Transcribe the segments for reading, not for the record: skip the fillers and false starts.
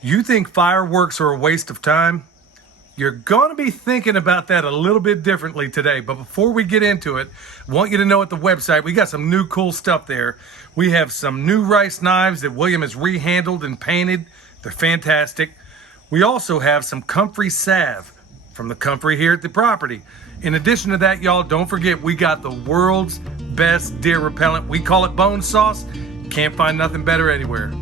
You think fireworks are a waste of time? You're going to be thinking about that a little bit differently today. But before we get into it, I want you to know at the website, we got some new cool stuff there. We have some new rice knives that William has rehandled and painted. They're fantastic. We also have some comfrey salve from the comfrey here at the property. In addition to that, y'all, don't forget, we got the world's best deer repellent. We call it bone sauce. Can't find nothing better anywhere.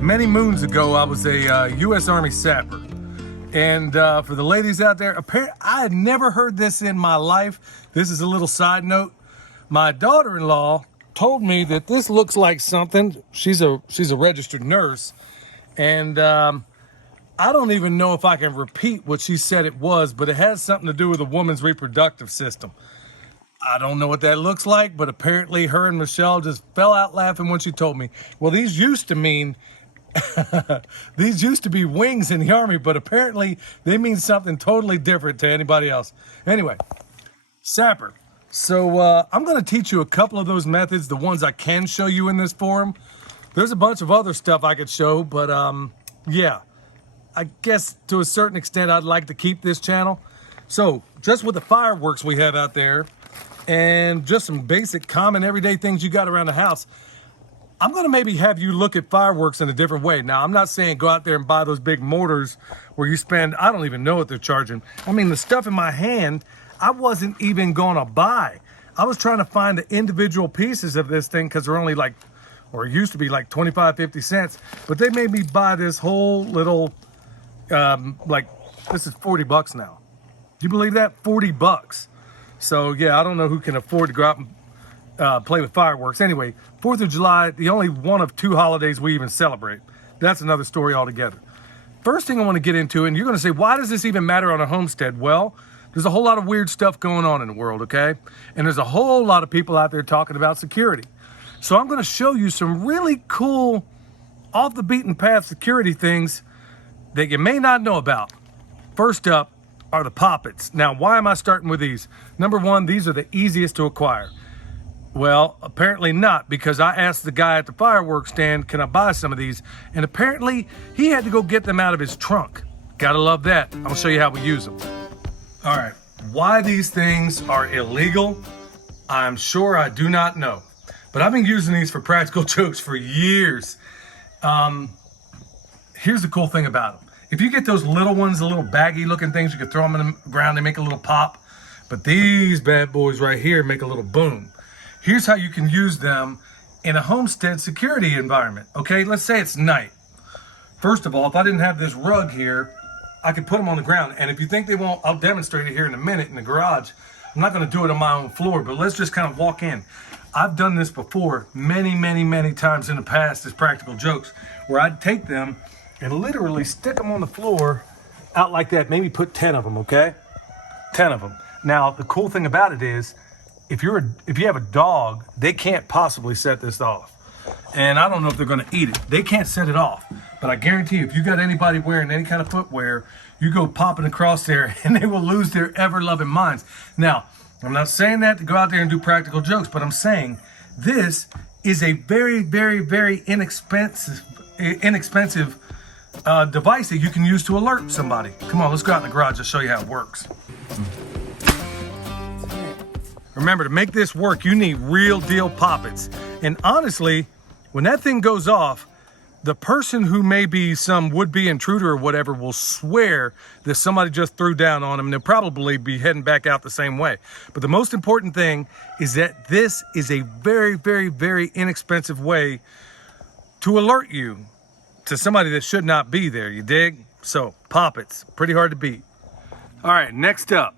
Many moons ago, I was a U.S. Army sapper. And for the ladies out there, I had never heard this in my life. This is a little side note. My daughter-in-law told me that this looks like something. She's a registered nurse. And I don't even know if I can repeat what she said it was, but it has something to do with a woman's reproductive system. I don't know what that looks like, but apparently her and Michelle just fell out laughing when she told me. Well, these used to mean... these used to be wings in the Army, but apparently they mean something totally different to anybody else. Anyway, sapper. So I'm going to teach you a couple of those methods, the ones I can show you in this forum. There's a bunch of other stuff I could show, but yeah, I guess to a certain extent I'd like to keep this channel. So just with the fireworks we have out there and just some basic common everyday things you got around the house, I'm going to maybe have you look at fireworks in a different way. Now, I'm not saying go out there and buy those big mortars where you spend, I don't even know what they're charging. I mean, the stuff in my hand, I wasn't even going to buy. I was trying to find the individual pieces of this thing because they're only like, or it used to be like 25, 50 cents. But they made me buy this whole little, like, this is 40 bucks now. Do you believe that? 40 bucks. So, yeah, I don't know who can afford to go out and play with fireworks. Anyway, 4th of July, the only one of two holidays we even celebrate. That's another story altogether. First thing I want to get into, and you're going to say, why does this even matter on a homestead? Well, there's a whole lot of weird stuff going on in the world, okay? And there's a whole lot of people out there talking about security. So I'm going to show you some really cool, off the beaten path security things that you may not know about. First up are the poppets. Now, why am I starting with these? Number one, these are the easiest to acquire. Well, apparently not, because I asked the guy at the fireworks stand, can I buy some of these? And apparently he had to go get them out of his trunk. Gotta love that. I'll show you how we use them. All right, why these things are illegal, I'm sure I do not know. But I've been using these for practical jokes for years. Here's the cool thing about them. If you get those little ones, the little baggy looking things, you can throw them in the ground, they make a little pop. But these bad boys right here make a little boom. Here's how you can use them in a homestead security environment. Okay, let's say it's night. First of all, if I didn't have this rug here, I could put them on the ground. And if you think they won't, I'll demonstrate it here in a minute in the garage. I'm not gonna do it on my own floor, but let's just kind of walk in. I've done this before many, many, many times in the past as practical jokes, where I'd take them and literally stick them on the floor out like that, maybe put 10 of them, okay? 10 of them. Now, the cool thing about it is, if you have a dog, they can't possibly set this off. And I don't know if they're gonna eat it. They can't set it off. But I guarantee you, if you got anybody wearing any kind of footwear, you go popping across there and they will lose their ever-loving minds. Now, I'm not saying that to go out there and do practical jokes, but I'm saying this is a very, very, very inexpensive device that you can use to alert somebody. Come on, let's go out in the garage. I'll show you how it works. Remember, to make this work, you need real deal poppets. And honestly, when that thing goes off, the person who may be some would-be intruder or whatever will swear that somebody just threw down on them. They'll probably be heading back out the same way. But the most important thing is that this is a very, very, very inexpensive way to alert you to somebody that should not be there, you dig? So, poppets, pretty hard to beat. All right, next up.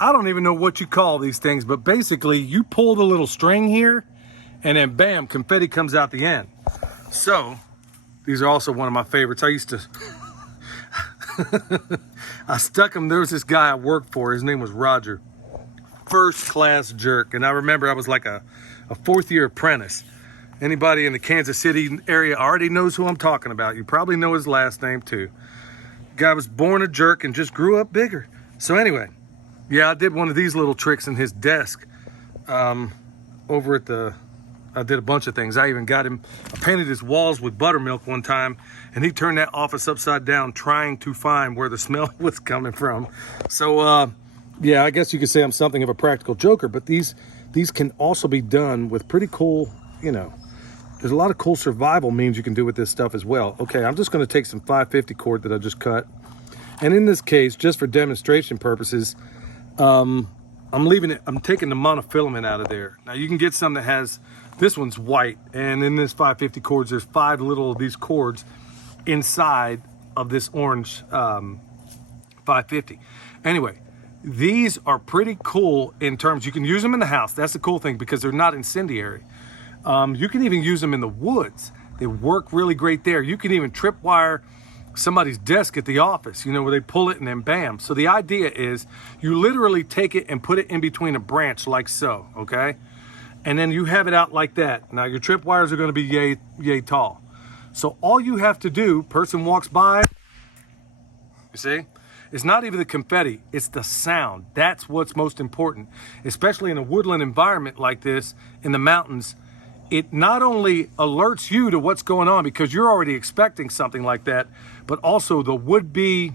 I don't even know what you call these things, but basically you pull the little string here and then bam, confetti comes out the end. So these are also one of my favorites. I used to, I stuck them. There was this guy I worked for. His name was Roger. First class jerk. And I remember I was like a fourth year apprentice. Anybody in the Kansas City area already knows who I'm talking about. You probably know his last name too. Guy was born a jerk and just grew up bigger. So anyway, yeah, I did one of these little tricks in his desk over at the, I did a bunch of things. I even got him, I painted his walls with buttermilk one time, and he turned that office upside down trying to find where the smell was coming from. So yeah, I guess you could say I'm something of a practical joker, but these can also be done with pretty cool, you know, there's a lot of cool survival means you can do with this stuff as well. Okay, I'm just gonna take some 550 cord that I just cut. And in this case, just for demonstration purposes, I'm taking the monofilament out of there. Now you can get some that has, this one's white, and in this 550 cords, there's 5 little of these cords inside of this orange 550. Anyway, these are pretty cool in terms, you can use them in the house. That's the cool thing because they're not incendiary. You can even use them in the woods. They work really great there. You can even tripwire somebody's desk at the office, you know, where they pull it and then bam. So the idea is you literally take it and put it in between a branch like so, okay? And then you have it out like that. Now your tripwires are gonna be yay tall. So all you have to do, person walks by, you see? It's not even the confetti, it's the sound. That's what's most important, especially in a woodland environment like this in the mountains. It not only alerts you to what's going on because you're already expecting something like that, but also the would-be,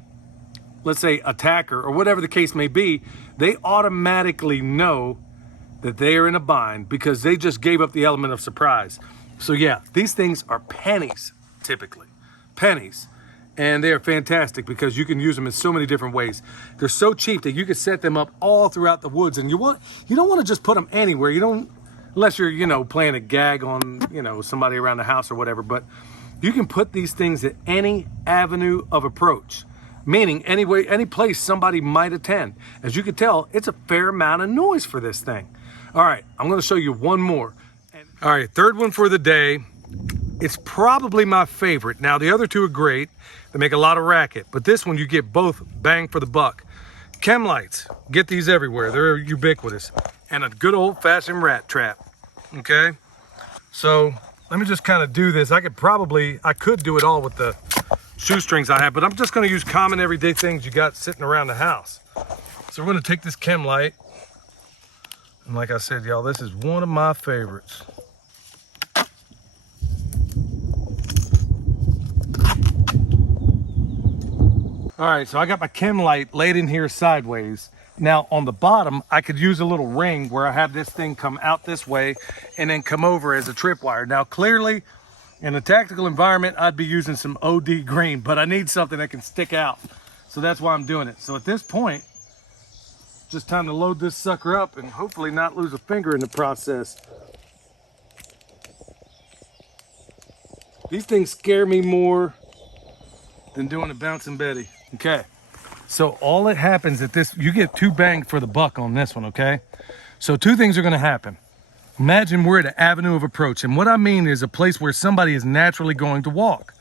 let's say, attacker or whatever the case may be, they automatically know that they are in a bind because they just gave up the element of surprise. So yeah, these things are pennies, typically, pennies. And they are fantastic because you can use them in so many different ways. They're so cheap that you can set them up all throughout the woods, and you don't want to just put them anywhere. You don't, unless you're, you know, playing a gag on, you know, somebody around the house or whatever, but you can put these things at any avenue of approach, meaning any place somebody might attend. As you can tell, it's a fair amount of noise for this thing. All right, I'm gonna show you one more. All right, third one for the day. It's probably my favorite. Now, the other two are great. They make a lot of racket, but this one you get both bang for the buck. Chem lights, get these everywhere. They're ubiquitous. And a good old-fashioned rat trap, okay? So let me just kind of do this. I could do it all with the shoestrings I have, but I'm just gonna use common everyday things you got sitting around the house. So we're gonna take this chem light, and like I said, y'all, this is one of my favorites. All right, so I got my chem light laid in here sideways. Now on the bottom, I could use a little ring where I have this thing come out this way and then come over as a tripwire. Now clearly, in a tactical environment, I'd be using some OD green, but I need something that can stick out. So that's why I'm doing it. So at this point, just time to load this sucker up and hopefully not lose a finger in the process. These things scare me more than doing a bouncing Betty. Okay, so all that happens at this, you get 2 bang for the buck on this one, okay? So 2 things are gonna happen. Imagine we're at an avenue of approach, and what I mean is a place where somebody is naturally going to walk.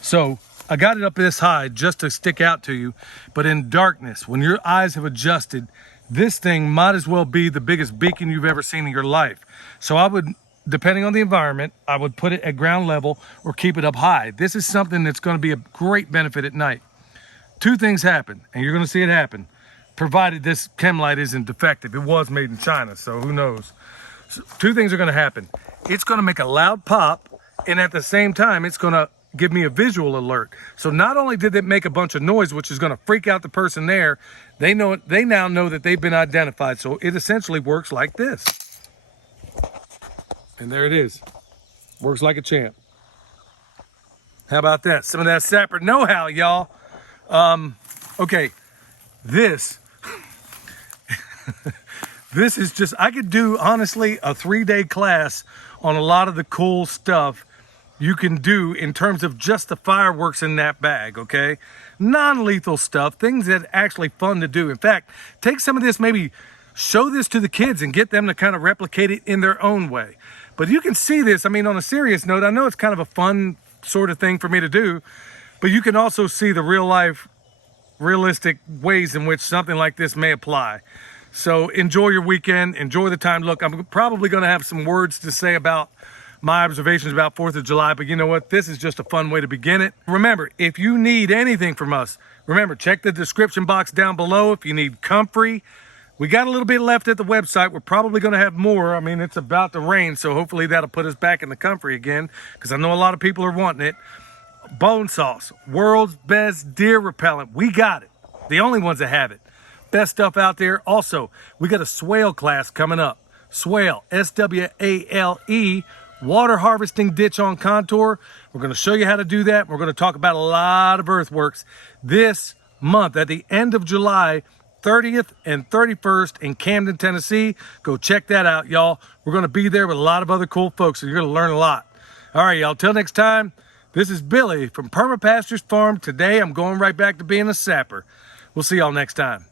So I got it up this high just to stick out to you, but in darkness, when your eyes have adjusted, this thing might as well be the biggest beacon you've ever seen in your life. So I would, depending on the environment, I would put it at ground level or keep it up high. This is something that's gonna be a great benefit at night. 2 things happen, and you're gonna see it happen, provided this chem light isn't defective. It was made in China, so who knows? So 2 things are gonna happen. It's gonna make a loud pop, and at the same time, it's gonna give me a visual alert. So not only did it make a bunch of noise, which is gonna freak out the person there, they now know that they've been identified. So it essentially works like this. And there it is. Works like a champ. How about that? Some of that sapper know-how, y'all. Okay, this is just, I could do, honestly, a 3-day class on a lot of the cool stuff you can do in terms of just the fireworks in that bag, okay? Non-lethal stuff, things that are actually fun to do. In fact, take some of this, maybe show this to the kids and get them to kind of replicate it in their own way. But you can see this, I mean, on a serious note, I know it's kind of a fun sort of thing for me to do, but you can also see the real life, realistic ways in which something like this may apply. So enjoy your weekend, enjoy the time. Look, I'm probably gonna have some words to say about my observations about 4th of July, but you know what? This is just a fun way to begin it. Remember, if you need anything from us, Remember, check the description box down below if you need comfrey. We got a little bit left at the website. We're probably going to have more. I mean, it's about to rain, so hopefully that'll put us back in the comfrey again, because I know a lot of people are wanting it. Bone sauce, world's best deer repellent. We got it. The only ones that have it. Best stuff out there. Also, we got a swale class coming up. Swale, S-W-A-L-E, water harvesting ditch on contour. We're going to show you how to do that. We're going to talk about a lot of earthworks this month at the end of July, 30th and 31st in Camden, Tennessee. Go check that out, y'all. We're going to be there with a lot of other cool folks, so you're going to learn a lot. All right, y'all. Till next time, this is Billy from Perma Pastures Farm. Today, I'm going right back to being a sapper. We'll see y'all next time.